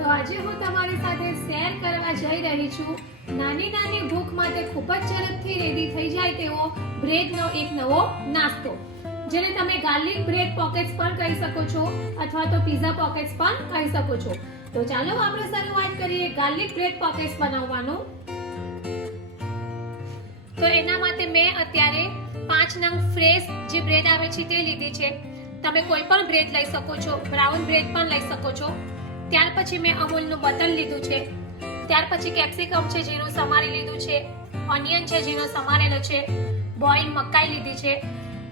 તો આજે હું તમારી સાથે શેર કરવા જઈ રહી છું નાની નાની ભૂખ માટે ખૂબ જ ઝડપથી રેડી થઈ જાય તેવો બ્રેડનો એક નવો નાસ્તો, જેને તમે ગાર્લિક બ્રેડ પોકેટ્સ પણ કહી શકો છો અથવા તો પિઝા પોકેટ્સ પણ કહી શકો છો. તો ચાલો આપણે શરૂઆત કરીએ ગાર્લિક બ્રેડ પોકેટ્સ બનાવવાનું. તો એના માટે મેં અત્યારે 5 નંગ ફ્રેશ જે બ્રેડ આવે છે તે લીધી છે. તમે કોઈ પણ બ્રેડ લઈ શકો છો, બ્રાઉન બ્રેડ પણ લઈ શકો છો. ત્યાર પછી મેં અમૂલનું બટર લીધું છે. ત્યાર પછી કેપ્સિકમ છે જેનું સમારી લીધું છે, ઓનિયન છે જેનો સમારેલો છે, બોઇલ મકાઈ લીધી છે.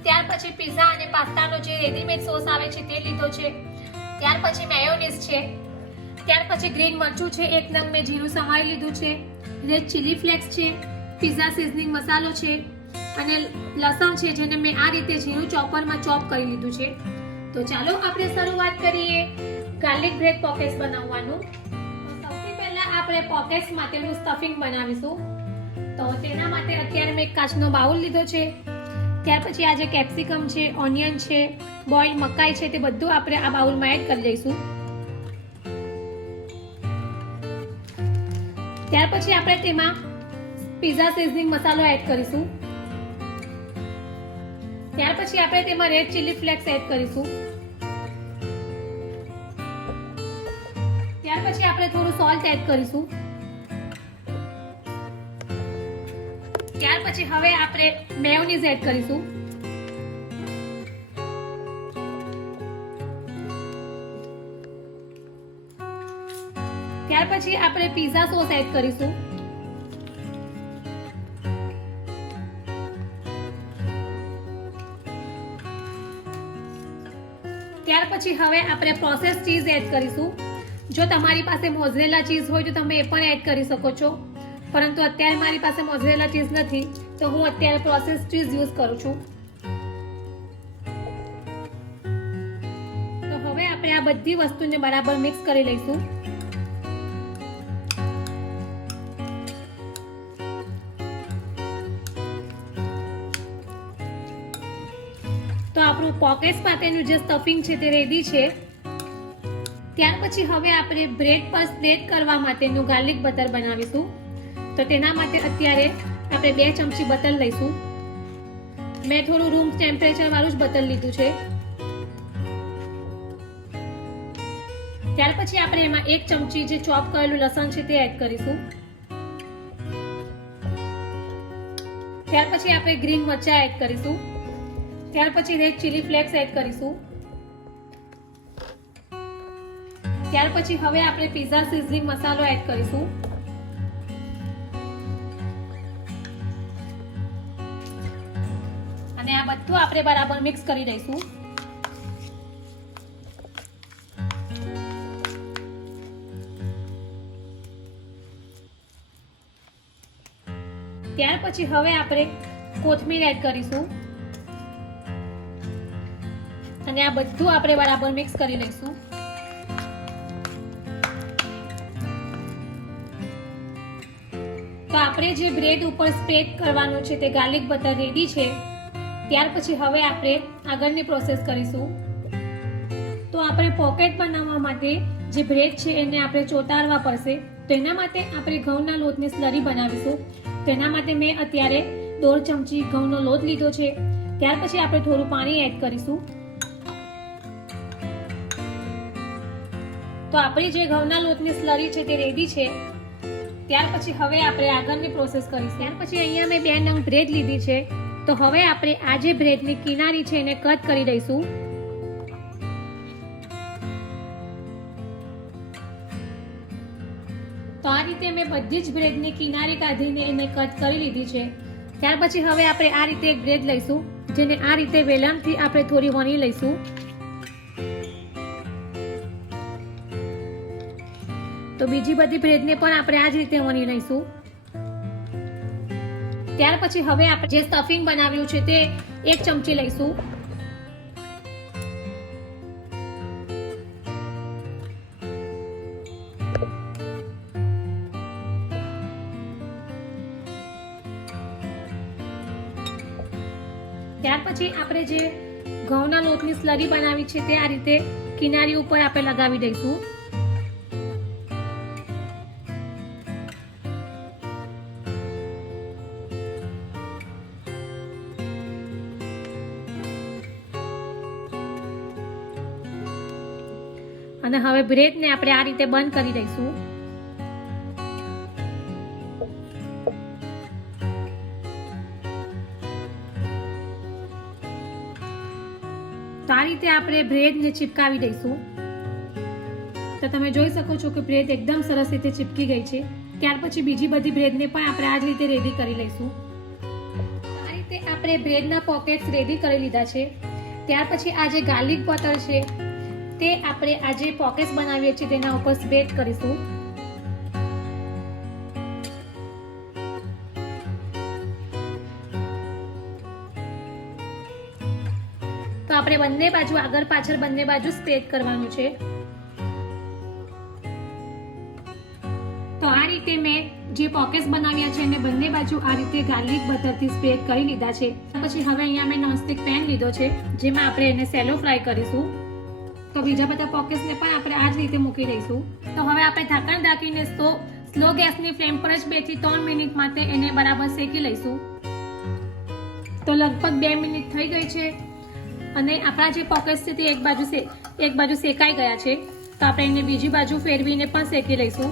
ત્યાર પછી પિઝા અને પાસ્તાનો જે રેડીમેડ સોસ આવે છે તે લીધો છે. ત્યાર પછી મેયોનીઝ છે. ત્યાર પછી ગ્રીન મરચું છે 1 નંગ મેં જીરું સમારી લીધું છે, રેડ ચીલી ફ્લેક્સ છે, પિઝા સિઝનિંગ મસાલો છે અને લસણ છે જેને મેં આ રીતે ઝીણું ચોપરમાં ચોપ કરી લીધું છે. તો ચાલો આપણે શરૂઆત કરીએ ગાર્લિક બ્રેડ પોકેટ્સ બનાવવાનું. સૌથી પહેલા આપણે પોકેટ્સ માટેનું સ્ટફિંગ બનાવીશું. તો તેના માટે અત્યારે મેં કાચનો બાઉલ લીધો છે. ત્યાર પછી આ જે કેપ્સિકમ છે, ઓનિયન છે, બોઇલ મકાઈ છે તે બધું આપણે આ બાઉલમાં એડ કરી દઈશું. ત્યાર પછી આપણે તેમાં પિઝા સિઝનિંગ મસાલો એડ કરીશું. ત્યાર પછી આપણે તેમાં રેડ ચીલી ફ્લેક્સ એડ કરીશું. ત્યાર પછી આપણે થોડું સોલ્ટ એડ કરીશું. ત્યાર પછી હવે આપણે મેયોનીઝ એડ કરીશું. ત્યાર પછી આપણે પિઝા સોસ એડ કરીશું. ત્યાર પછી હવે આપણે પ્રોસેસ ચીઝ એડ કરીશું. જો તમારી પાસે મોઝરેલા ચીઝ હોય તો તમે એ પણ એડ કરી શકો છો, પરંતુ અત્યારે મારી પાસે મોઝરેલા ચીઝ નથી તો હું અત્યારે પ્રોસેસ ચીઝ યુઝ કરું છું. તો હવે આપણે આ બધી વસ્તુને બરાબર મિક્સ કરી લઈશું. તો આપણું પોકેટ્સ માટેનું જે સ્ટફિંગ છે તે રેડી છે. ત્યાર પછી હવે આપણે બ્રેડ પર સ્પ્રેડ કરવા માટેનું ગાર્લિક બટર બનાવીશું. તો તેના માટે અત્યારે આપણે 2 ચમચી બટર લઈશું. મેં થોડું રૂમ ટેમ્પરેચર વાળું જ બટર લીધું છે. ત્યાર પછી આપણે એમાં 1 ચમચી જે ચોપ કરેલું લસણ છે તે એડ કરીશું. ત્યાર પછી આપણે ગ્રીન મરચા એડ કરીશું. ત્યાર પછી રેડ ચીલી ફ્લેક્સ એડ કરીશું. ત્યાર પછી હવે આપણે પિઝા સિઝનિંગ મસાલો એડ કરીશું. અને આ બધું આપણે બરાબર મિક્સ કરી દઈશું. ત્યાર પછી હવે આપણે કોથમીર એડ કરીશું. અને આ બધું આપણે બરાબર મિક્સ કરી લઈશું. તો આપણે જે બ્રેડ ઉપર સ્પ્રેડ કરવાનું છે તે ગાર્લિક બટર રેડી છે. ત્યાર પછી હવે આપણે આગળની પ્રોસેસ કરીશું. તો આપણે પોકેટ બનાવવા માટે જે બ્રેડ છે એને આપણે ચોંટાડવા પડશે. તો એના માટે આપણે ઘઉંના લોટની સ્લરી બનાવીશું. તેના માટે મેં અત્યારે 1.5 ચમચી ઘઉંનો લોટ લીધો છે. ત્યાર પછી આપણે થોડું પાણી એડ કરીશું. તો આપણી જે ઘઉંના લોટની સ્લરી છે તે રેડી છે. ત્યાર પછી હવે આપણે આગળની પ્રોસેસ કરીશું. ત્યાર પછી અહીંયા મેં 2 નંગ બ્રેડ લીધી છે. તો હવે આપણે આ જે બ્રેડની કિનારી છે એને કટ કરી દઈશું. તો આ રીતે મેં બધી જ બ્રેડની કિનારી કાઢીને એને કટ કરી લીધી છે. ત્યાર પછી હવે આપણે આ રીતે એક બ્રેડ લઈશું, જેને આ રીતે વેલણથી આપણે થોડી વણી લઈશું. તો બીજી બધી બ્રેડને પણ આપણે આ જ રીતે વણી લઈશું. ત્યાર પછી હવે આપણે જે સ્ટફિંગ બનાવ્યું છે તે 1 ચમચી લઈશું. ત્યાર પછી આપણે જે ઘઉંના લોટની સ્લરી બનાવી છે તે આ રીતે કિનારી ઉપર આપણે લગાવી દઈશું. અને હવે બ્રેડને આપણે આ રીતે બંધ કરી દઈશું. તો આ રીતે આપણે બ્રેડને ચિપકાવી દઈશું. તો તમે જોઈ શકો છો કે બ્રેડ એકદમ સરસ રીતે ચિપકી ગઈ છે. ત્યાર પછી બીજી બધી બ્રેડને પણ આપણે આ જ રીતે રેડી કરી લઈશું. આ રીતે આપણે બ્રેડના પોકેટ્સ રેડી કરી લીધા છે. ત્યાર પછી આ જે ગાર્લિક બટર છે તે આપણે આ જે પોકેટ્સ બનાવીએ છીએ તેના ઉપર સ્પ્રેડ કરીશું. તો આપણે બંને બાજુ આગળ પાછળ બંને બાજુ સ્પ્રેડ કરવાનું છે. તો આ રીતે મેં જે પોકેટ્સ બનાવ્યા છે એને બંને બાજુ આ રીતે ગાર્લિક બટરથી સ્પ્રેડ કરી લીધા છે. પછી હવે અહીંયા મેં નોનસ્ટિક પેન લીધો છે જેમાં આપણે એને સેલો ફ્રાય કરીશું. તો બીજા બધા પોકેટ્સને પણ આપણે આ જ રીતે મૂકી દઈશું. તો હવે આપણે ઢાંકણ ઢાંકીને સ્લો ગેસની ફ્લેમ પર જ 2 થી 3 મિનિટ માટે એને બરાબર શેકી લઈશું. તો લગભગ 2 મિનિટ થઈ ગઈ છે અને આપણા જે પોકેટ્સ છે તે એક બાજુ શેકાઈ ગયા છે. તો આપણે એને બીજી બાજુ ફેરવીને પણ શેકી લઈશું.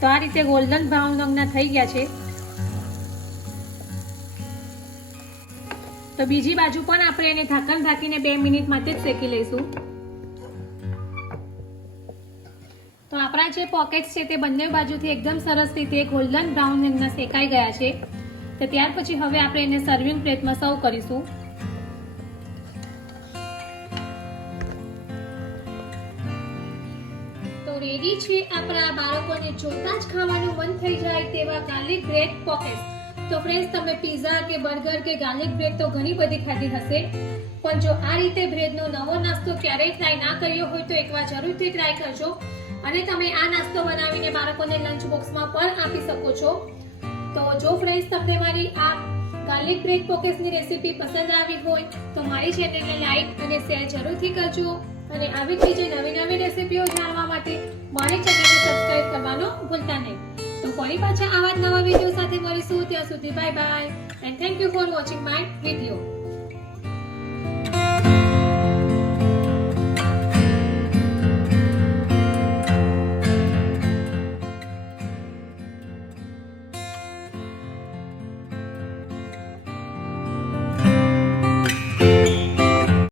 તો આ રીતે ગોલ્ડન બ્રાઉન રંગના થઈ ગયા છે. તો બીજી બાજુ પણ આપણે એને ઢાંકણ ઢાંકીને 2 મિનિટ માટે જ શેકી લઈશું. તો આપણા જે પોકેટ્સ છે તે બંને બાજુથી એકદમ સરસ રીતે ગોલ્ડન બ્રાઉન રંગના શેકાઈ ગયા છે. તો ત્યાર પછી હવે આપણે એને સર્વિંગ પ્લેટમાં સર્વ કરીશું. તો રેડી છે આપણા બાળકોને જોતા જ ખાવાનું મન થઈ જાય તેવા ગાર્લિક બ્રેડ પોકેટ્સ. તો ફ્રેન્ડ્સ, તમે પિઝા કે બર્ગર કે ગાર્લિક બ્રેડ તો ઘણી બધી ખાધી હશે, પણ જો આ રીતે બ્રેડનો નવો નાસ્તો ક્યારેય ટ્રાય ના કર્યો હોય તો એકવાર જરૂરથી ટ્રાય કરજો. અને તમે આ નાસ્તો બનાવીને બાળકોને લંચ બોક્સમાં પણ આપી શકો છો. તો જો ફ્રેન્ડ્સ તમને મારી આ ગાર્લિક બ્રેડ પોકેટ્સની રેસીપી પસંદ આવી હોય તો મારી ચેનલને લાઈક અને શેર જરૂરથી કરજો. અને આવી જ બીજી નવી રેસીપીઓ જાણવા માટે મારી ચેનલને સબસ્ક્રાઇબ કરવાનું ભૂલતા નહીં. તો ફરી પાછા આવા જ નવા વિડીયો સાથે મળીશું. ત્યાં સુધી bye bye and thank you for watching my video.